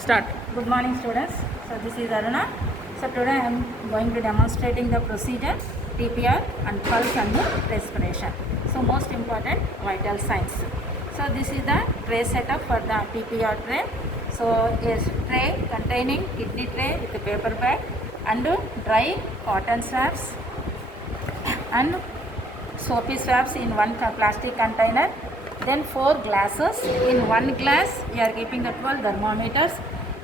Start. Good morning, students. So this is Aruna. So today I am going to demonstrating the procedure TPR and pulse and the respiration. So most important vital signs. So this is the tray setup for the TPR tray. So a tray containing kidney tray with a paper bag and dry cotton swabs and soapy swabs in one plastic container. Then 4 glasses. In 1 glass we are keeping the 12 thermometers.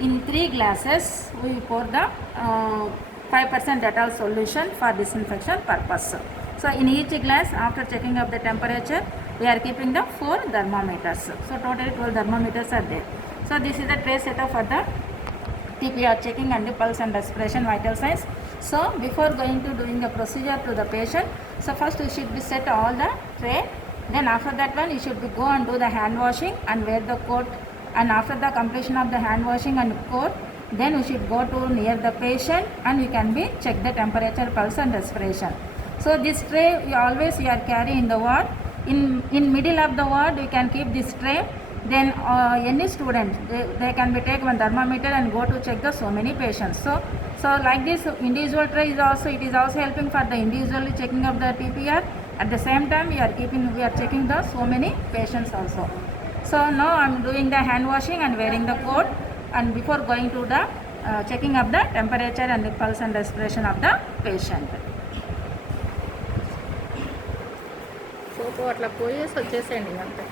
In 3 glasses we pour the 5% Dettol solution for disinfection purpose. So in each glass, after checking up the temperature, we are keeping the 4 thermometers. So total 12 thermometers are there. So this is the tray setup for the TPR checking and the pulse and respiration vital signs. So before going to doing the procedure to the patient, so first you should be set all the tray. Then after that one you should be go and do the hand washing and wear the coat. And after the completion of the hand washing and coat, then you should go to near the patient and you can be check the temperature, pulse and respiration. So this tray you are carrying in the ward. In middle of the ward you can keep this tray. Then any student they can be take one thermometer and go to check the so many patients. So like this individual tray is also helping for the individually checking of the TPR. At the same time we are checking the so many patients also. So now I am doing the hand washing and wearing the coat, and before going to the checking of the temperature and the pulse and respiration of the patient. సోపు అట్లా పోయేసి వచ్చేసేయండి అంతే.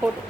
Quote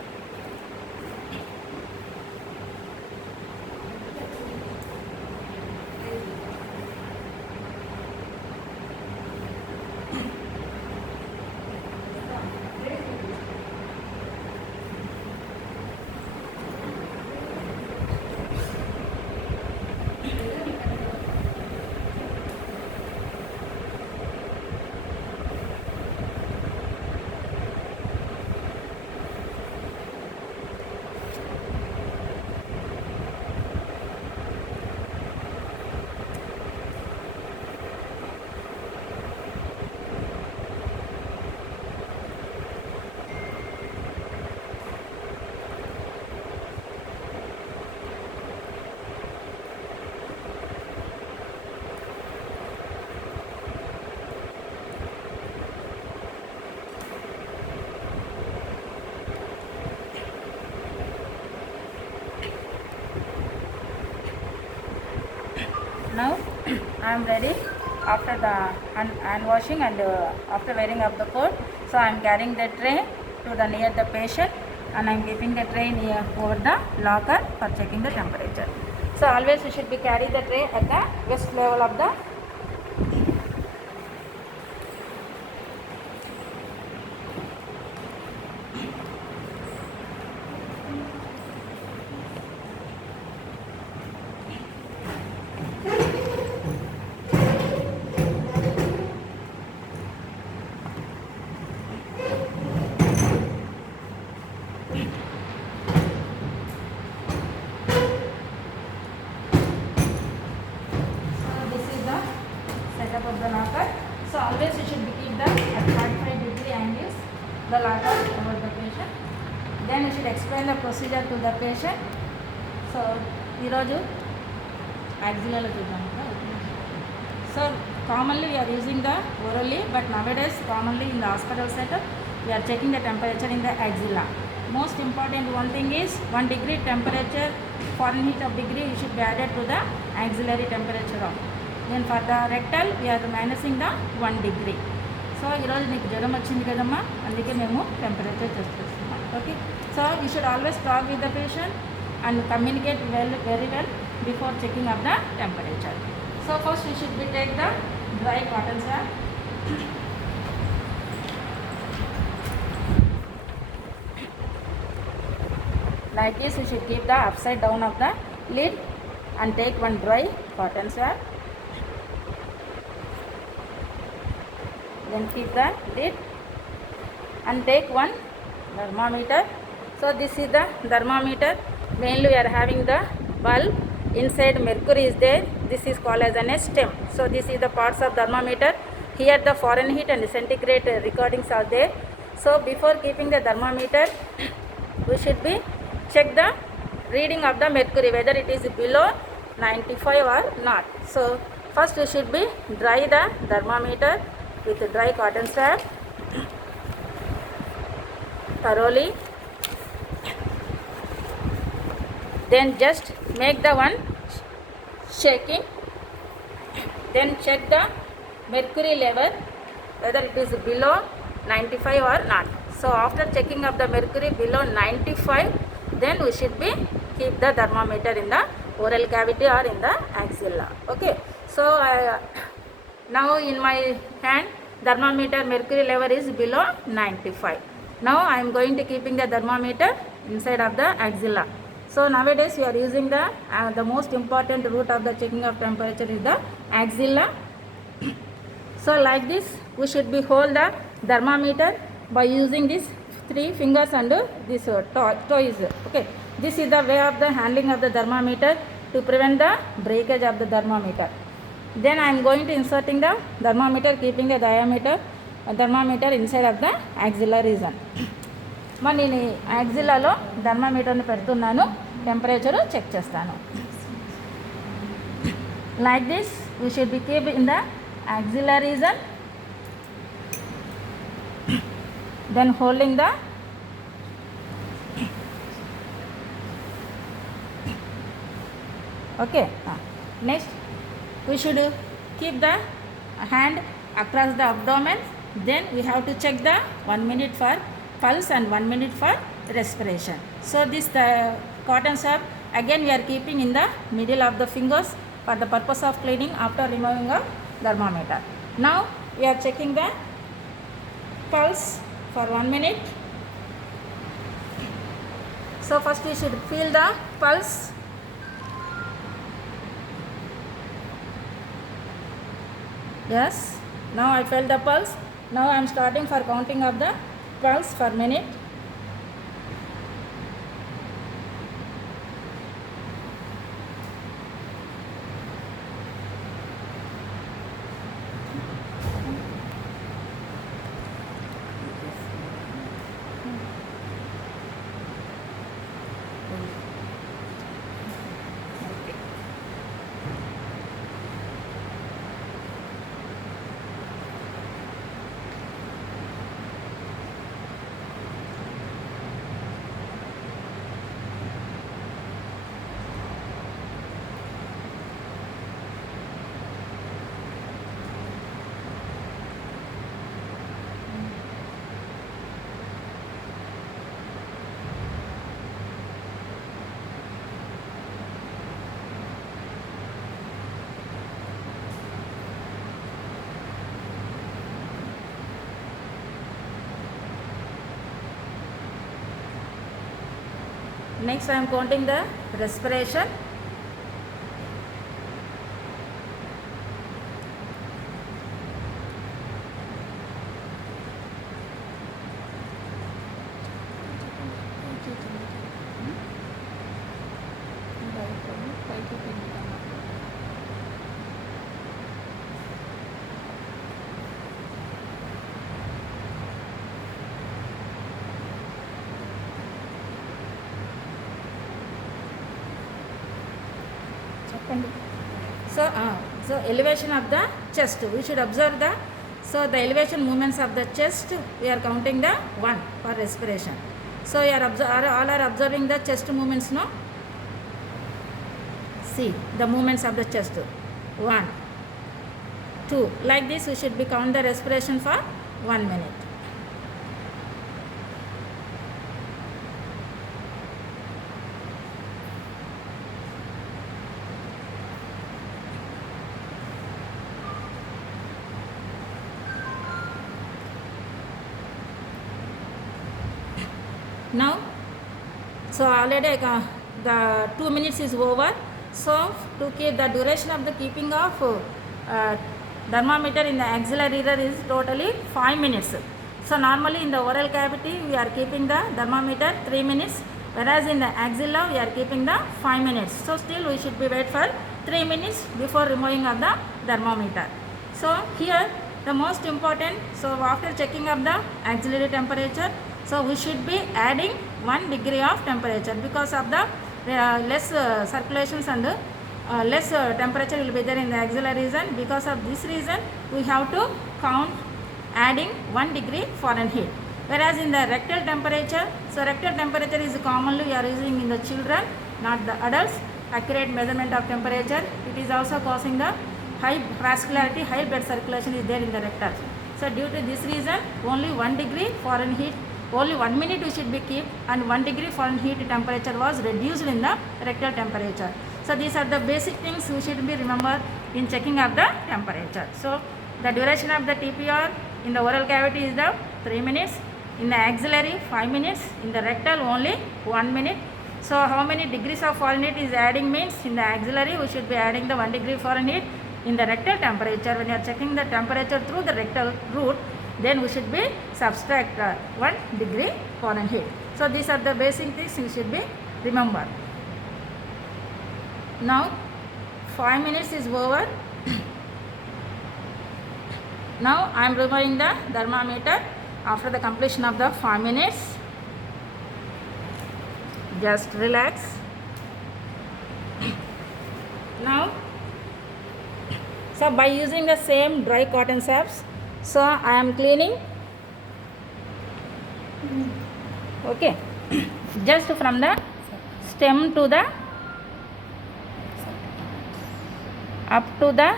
Now I am ready after the hand washing and after wearing of the coat. So I am carrying the tray to the near the patient, and I am keeping the tray near over the locker for checking the temperature. So always you should be carry the tray at the waist level of the setup of the locker. So always you should keep them at 45-degree angles, the locker over the patient. Then you should explain the procedure to the patient. So ఈరోజు axilla lo chuddam. So commonly we are using the orally, but nowadays commonly in the hospital setup we are checking the temperature in the axilla. Most important one thing is 1 degree temperature, Fahrenheit of degree you should be added to the axillary temperature of. Then for the rectal we are minusing the 1 degree. So ఈరోజు నీకు జ్వరం వచ్చింది కదమ్మా, అందుకే మేము temperature test చేస్తున్నాం. Okay, so you should always talk with the patient and communicate very well before checking of the temperature. So first you should be take the dry cotton swab. Like this you should keep the upside down of the lid and take one dry cotton swab. Then keep the lid and take one thermometer. So this is the thermometer. Mainly we are having the bulb. Inside mercury is there. This is called as a stem. So this is the parts of thermometer. Here the Fahrenheit and centigrade recordings are there. So before keeping the thermometer, we should be check the reading of the mercury whether it is below 95 or not. So first we should be dry the thermometer with dry cotton swab thoroughly. Then just make the one shaking. Then check the mercury level whether it is below 95 or not. So after checking of the mercury below 95, then we should be keep the thermometer in the oral cavity or in the axilla. Okay, so now in my hand thermometer mercury level is below 95. Now I am going to keeping the thermometer inside of the axilla. So nowadays we are using the most important route of the checking of temperature is the axilla. So like this we should be hold the thermometer by using this 3 fingers and this toes. Okay, this is the way of the handling of the thermometer to prevent the breakage of the thermometer. Then I am going to inserting the thermometer, keeping the thermometer inside of the axilla region. మరి నేను యాక్సిల్లాలో థర్మామీటర్ని పెడుతున్నాను, temperature check చేస్తాను. Like this we should be keep in the axilla region, then holding the okay. Next we should keep the hand across the abdomen. Then we have to check the 1 minute for pulse and 1 minute for respiration. So this the cotton swab again we are keeping in the middle of the fingers for the purpose of cleaning after removing a thermometer. Now we are checking the pulse for 1 minute. So first we should feel the pulse. Yes, now I felt the pulse. Now I am starting for counting of the pulse for minute. Next I am counting the respiration. చెప్పండి. So elevation of the chest, we should observe the, so the elevation movements of the chest, we are counting the 1 for respiration. So you are all are observing the chest movements, no? See the movements of the chest. 1, 2. Like this we should be count the respiration for 1 minute. Now, so already the 2 minutes is over. So to keep the duration of the keeping of thermometer in the axillary ear is totally 5 minutes. So normally in the oral cavity we are keeping the thermometer 3 minutes, whereas in the axilla we are keeping the 5 minutes. So still we should be wait for 3 minutes before removing of the thermometer. So here the most important, so after checking of the axillary temperature, so we should be adding 1 degree of temperature because of the less circulations and less temperature will be there in the axillary region. Because of this reason we have to count adding 1 degree Fahrenheit. Whereas in the rectal temperature, so rectal temperature is commonly we are using in the children, not the adults. Accurate measurement of temperature, it is also causing the high vascularity, high blood circulation is there in the rectal. So due to this reason only 1 degree Fahrenheit, only 1 minute we should be keep, and 1 degree Fahrenheit temperature was reduced in the rectal temperature. So these are the basic things we should be remember in checking of the temperature. So the duration of the TPR in the oral cavity is the 3 minutes, in the axillary 5 minutes, in the rectal only 1 minute. So how many degrees of Fahrenheit is adding means in the axillary we should be adding the 1 degree Fahrenheit. In the rectal temperature, when you are checking the temperature through the rectal route, then we should be subtract 1 degree Fahrenheit. So these are the basic things you should be remember. Now 5 minutes is over. Now I am removing the thermometer after the completion of the 5 minutes. Just relax. Now, so by using the same dry cotton swabs, so I am cleaning, okay, just from the stem to the up to the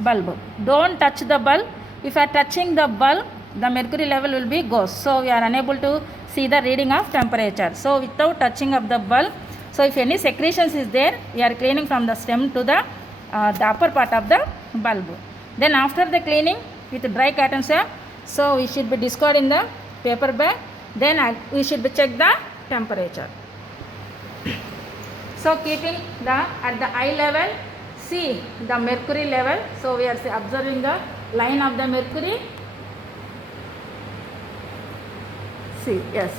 bulb. Don't touch the bulb. If you are touching the bulb, the mercury level will be goes. So we are unable to see the reading of temperature. So without touching of the bulb, so if any secretions is there, we are cleaning from the stem to the upper part of the bulb. Then after the cleaning with dry cotton swab, so we should be discarding the paper bag. Then we should be check the temperature. So keeping the at the eye level, see the mercury level. So we are observing the line of the mercury. See, yes.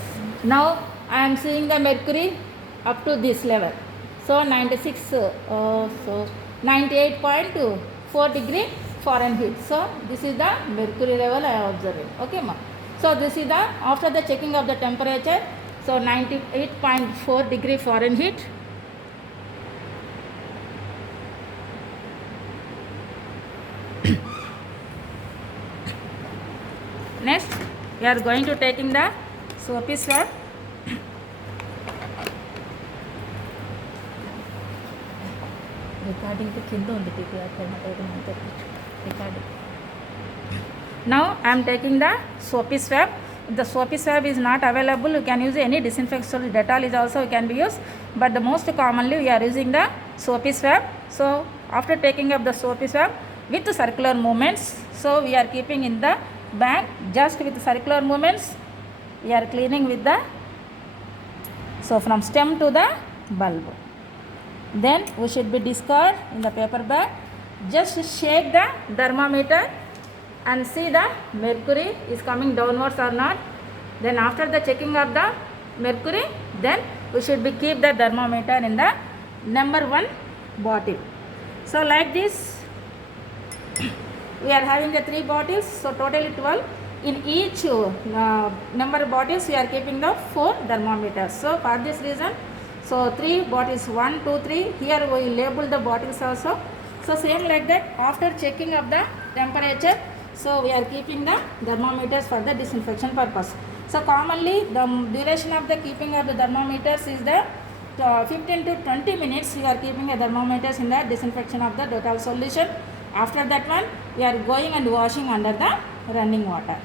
Now I am seeing the mercury up to this level. So 96, so 98.4 degree Fahrenheit. So this is the mercury level I am observing. Okay, ma. So this is the after the checking of the temperature. So 98.4 degree Fahrenheit. Next, we are going to taking the soapy swab. Recording to కింద ఉంది TPR recording. Now I am taking the soapy swab. If the soapy swab is not available, you can use any disinfectant. Dettol is also can be used, but the most commonly we are using the soapy swab. So after taking up the soapy swab with circular movements, so we are keeping in the bag just with circular movements. We are cleaning with the, so from stem to the bulb. Then we should be discard in the paper bag. Just shake the thermometer and see the mercury is coming downwards or not. Then after the checking of the mercury, then we should be keep the thermometer in the number 1 bottle. So like this we are having the 3 bottles, so totally 12. In each number of bottles we are keeping the 4 thermometers. So for this reason, so 3 bottles, 1, 2, 3. Here we label the bottles also. So same like that, after checking of the temperature, so we are keeping the thermometers for the disinfection purpose. So commonly the duration of the keeping of the thermometers is the 15 to 20 minutes. We are keeping the thermometers in the disinfection of the Dettol solution. After that one, we are going and washing under the running water.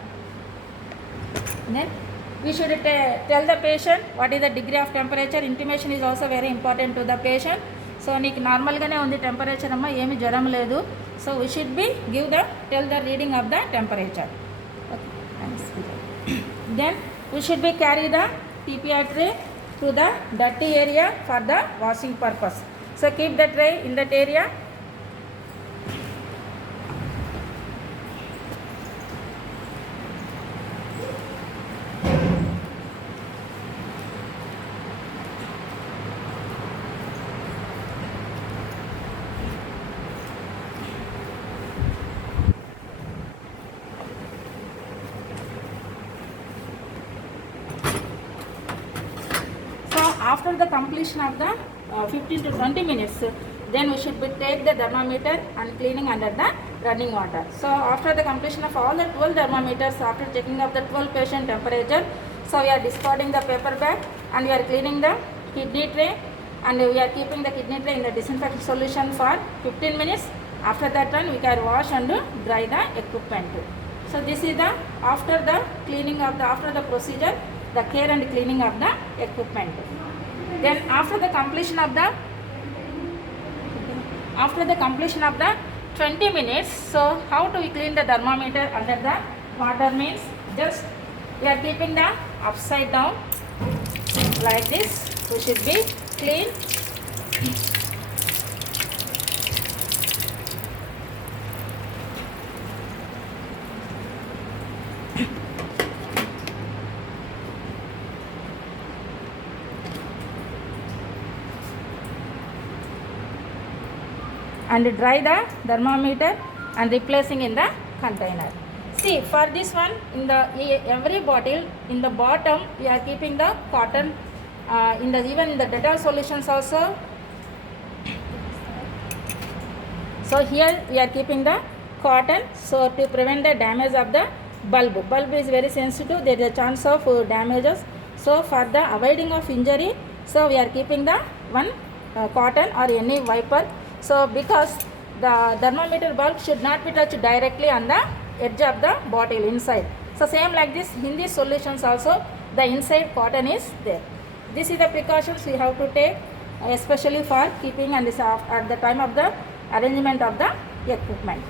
Then we should tell the patient what is the degree of temperature. Intimation is also very important to the patient. So నీకు నార్మల్గానే ఉంది temperature అమ్మ, ఏమి జ్వరం లేదు. So we should be tell the reading of the temperature. Okay. Then we should be carry the TPR tray to the dirty area for the washing purpose. So keep the tray in that area. After the completion of the 15 to 20 minutes, then we should be take the thermometer and cleaning under the running water. So after the completion of all the 12 thermometers, after checking of the 12 patient temperature, so we are discarding the paper bag and we are cleaning the kidney tray, and we are keeping the kidney tray in the disinfectant solution for 15 minutes. After that one, we can wash and dry the equipment. So this is the after the cleaning of the after the procedure, the care and cleaning of the equipment. Then after the completion of the 20 minutes, so how do we clean the thermometer under the water means just we are keeping the upside down like this. We should be clean. And dry the thermometer and replacing in the container. See, for this one, in the every bottle in the bottom we are keeping the cotton. Even in the Dettol solutions also. So here we are keeping the cotton, so to prevent the damage of the bulb. Bulb is very sensitive. There is a chance of damages. So for the avoiding of injury, so we are keeping the one cotton or any wiper. So because the thermometer bulb should not be touched directly on the edge of the bottle inside. So same like this in these solutions also, the inside cotton is there. This is the precautions we have to take, especially for keeping and at the time of the arrangement of the equipment.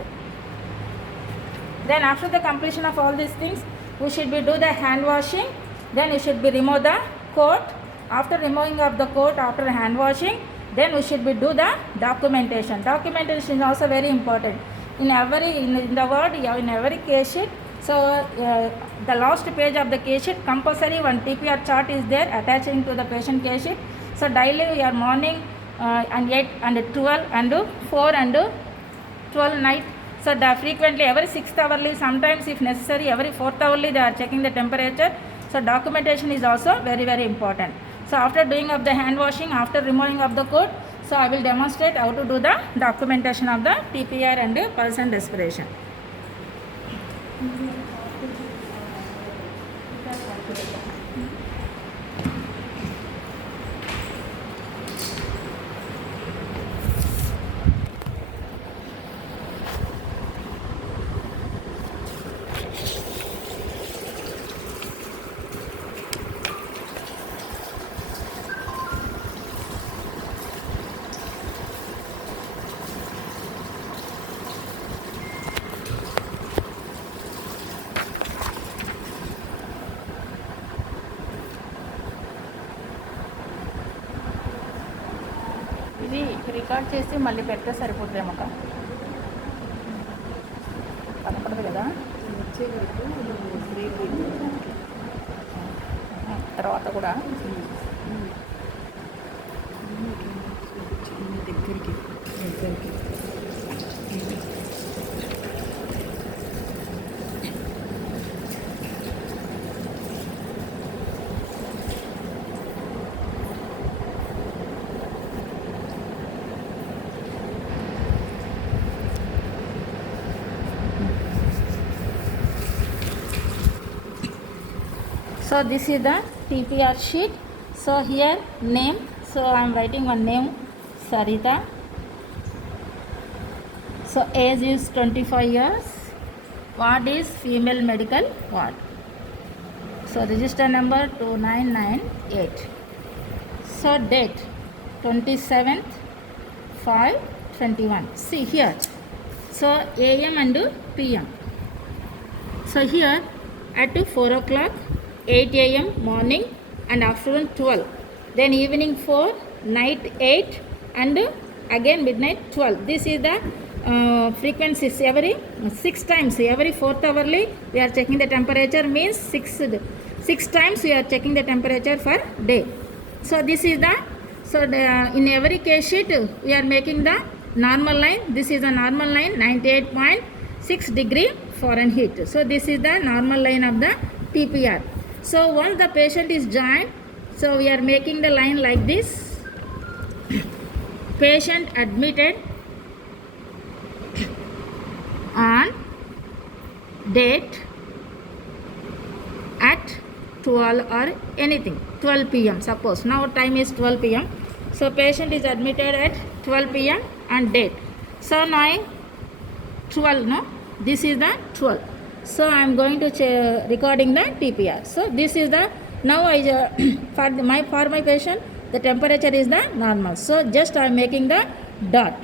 Then after the completion of all these things, we should be do the hand washing. Then we should be remove the coat. After removing of the coat, after hand washing, then we should be do the documentation. Documentation is also very important in the word, in every case sheet. So the last page of the case sheet, compulsory one TPR chart is there attaching to the patient case sheet. So daily we are morning and 8 and 12 and 4 and 12 night. So frequently every 6th hourly, sometimes if necessary every 4th hourly they are checking the temperature. So documentation is also very, very important. So after doing of the hand washing, after removing of the coat, so I will demonstrate how to do the documentation of the TPR and pulse and respiration. ఇది record చేసి మళ్ళీ పెడితే సరిపోతుందేమో కనపడదు కదా తర్వాత కూడా దగ్గరికి So this is the TPR sheet. So here name. So I am writing one name, Sarita. So age is 25 years. Ward is female medical ward. So register number 2998. So date 27th 5/21. See here. So AM and PM. So here at 4 o'clock, 8 AM morning and afternoon 12. Then evening 4, night 8 and again midnight 12. This is the frequencies. Every 6 times, every 4th hourly we are checking the temperature, means 6 times we are checking the temperature for day. So this is the, in every case sheet we are making the normal line. This is the normal line, 98.6 degree Fahrenheit. So this is the normal line of the TPR. So once the patient is joined, so we are making the line like this. Patient admitted on date at 12 or anything, 12 p.m. Suppose now time is 12 p.m. So patient is admitted at 12 p.m. and date. So now 12, no? This is the 12. So I am going to recording the TPR. So this is the, now I for my patient the temperature is the normal. So just I am making the dot.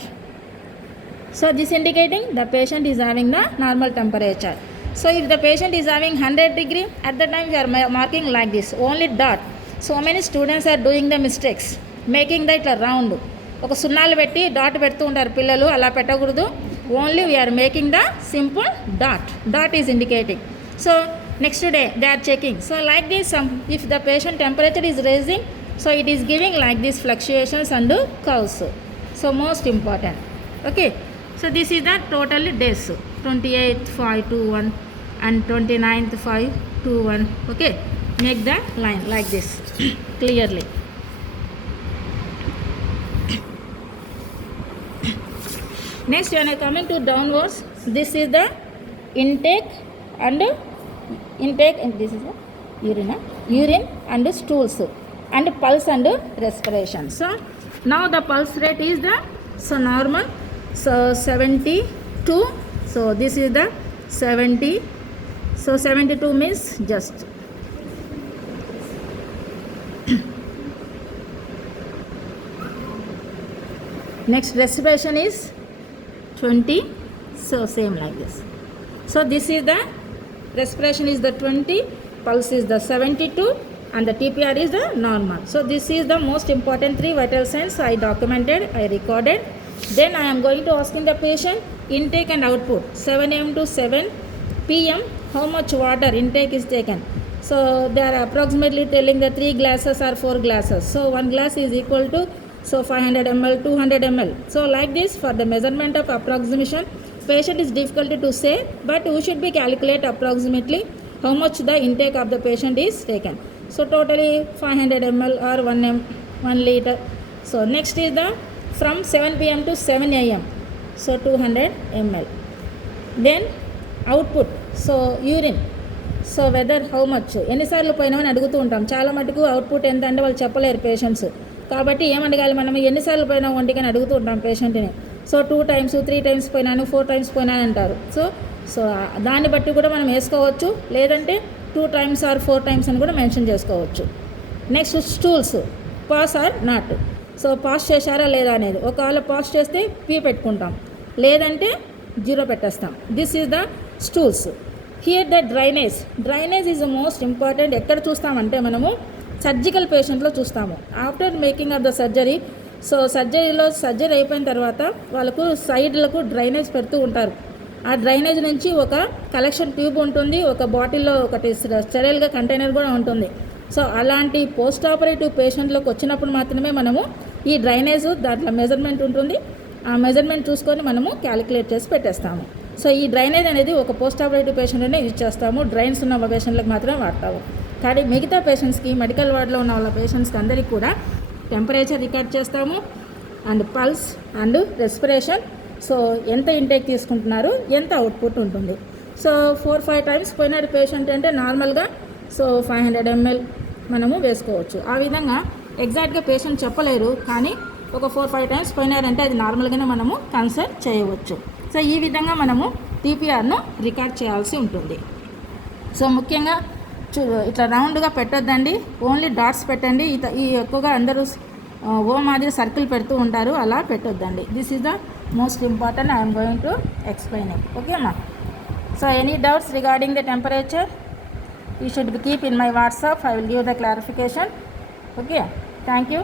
So this indicating the patient is having the normal temperature. So if the patient is having 100 degree, at the time we are marking like this, only dot. So many students are doing the mistakes, making that round. ఒక సున్నాలు పెట్టి dot పెడుతూ ఉంటారు పిల్లలు, అలా పెట్టకూడదు. Only we are making the simple dot. Dot is indicating. So next day they are checking. So like this, if the patient temperature is raising, so it is giving like this fluctuations and curves. So most important. Okay, so this is the total days, 28th 5/21 and 29th 5/21. Okay, make the line like this clearly. Next, when I coming to downwards, this is the intake and this is the urine and stools and pulse and respiration. So now the pulse rate is the normal, so 72. So this is the 70. So 72 means just. Next respiration is 20. So same like this. So this is the respiration is the 20, pulse is the 72 and the TPR is the normal. So this is the most important 3 vital signs I documented, I recorded. Then I am going to asking the patient intake and output. 7 AM to 7 PM, how much water intake is taken. So they are approximately telling the 3 glasses or 4 glasses. So 1 glass is equal to 500 ml, 200 ml. So like this, for the measurement of approximation, patient is difficult to say, but we should be calculate approximately how much the intake of the patient is taken. So totally 500 ml or 1 liter. So next is the from 7 PM to 7 AM. So 200 ml. Then output, so urine. So whether how much, ఎన్నిసార్లు పోయినామని అడుగుతూ ఉంటాం. చాలా మటుకు output ఎంత అంటే వాళ్ళు చెప్పలేరు పేషెంట్స్. కాబట్టి ఏమడగాలి మనం, ఎన్నిసార్లు పోయినా వంటికని అడుగుతూ ఉంటాం పేషెంట్ని. సో 2 times 3 times పోయినాను, 4 times పోయినాను అంటారు. సో దాన్ని బట్టి కూడా మనం వేసుకోవచ్చు, లేదంటే 2 times or 4 times అని కూడా మెన్షన్ చేసుకోవచ్చు. Next stools, pass or not. So pass చేశారా లేదా అనేది, ఒకవేళ పాస్ చేస్తే పీ పెట్టుకుంటాం, లేదంటే 0 పెట్టేస్తాం. This is the stools. Here the drainage is the most important. ఎక్కడ చూస్తామంటే మనము సర్జికల్ పేషెంట్లో చూస్తాము. After making of the surgery, so surgery అయిపోయిన తర్వాత వాళ్ళకు సైడ్లకు డ్రైనేజ్ పెడుతూ ఉంటారు. ఆ డ్రైనేజ్ నుంచి ఒక కలెక్షన్ ట్యూబ్ ఉంటుంది, ఒక బాటిల్లో ఒకటి స్టెరైల్గా కంటైనర్ కూడా ఉంటుంది. సో అలాంటి పోస్ట్ ఆపరేటివ్ పేషెంట్లోకి వచ్చినప్పుడు మాత్రమే మనము ఈ డ్రైనేజ్ దాంట్లో మెజర్మెంట్ ఉంటుంది, ఆ మెజర్మెంట్ చూసుకొని మనము క్యాలిక్యులేట్ చేసి పెట్టేస్తాము. సో ఈ డ్రైనేజ్ అనేది ఒక పోస్ట్ ఆపరేటివ్ పేషెంట్నే యూజ్ చేస్తాము, డ్రైన్స్ ఉన్న పేషెంట్లకు మాత్రమే వాడతాము. కానీ మిగతా పేషెంట్స్కి, మెడికల్ వార్డులో ఉన్న వాళ్ళ పేషెంట్స్కి అందరికీ కూడా టెంపరేచర్ రికార్డ్ చేస్తాము and pulse and respiration. So ఎంత ఇంటేక్ తీసుకుంటున్నారు, ఎంత అవుట్పుట్ ఉంటుంది. సో 4-5 times పోయినాడు పేషెంట్ అంటే నార్మల్గా సో 500 ml మనము వేసుకోవచ్చు. ఆ విధంగా ఎగ్జాక్ట్గా పేషెంట్ చెప్పలేరు, కానీ ఒక 4-5 టైమ్స్ పోయినారంటే అది నార్మల్గానే మనము కన్సల్ట్ చేయవచ్చు. సో ఈ విధంగా మనము టీపీఆర్ను రికార్డ్ చేయాల్సి ఉంటుంది. సో ముఖ్యంగా ఇట్లా రౌండ్గా పెట్టొద్దండి, ఓన్లీ డాట్స్ పెట్టండి. ఈ ఎక్కువగా అందరూ ఓ మాదిరి సర్కిల్ పెడుతూ ఉంటారు, అలా పెట్టొద్దండి. This is the most important. I'm going to explain it. Okay అమ్మా. So any doubts regarding the temperature, you should keep in my WhatsApp. I will give the clarification. Okay, thank you.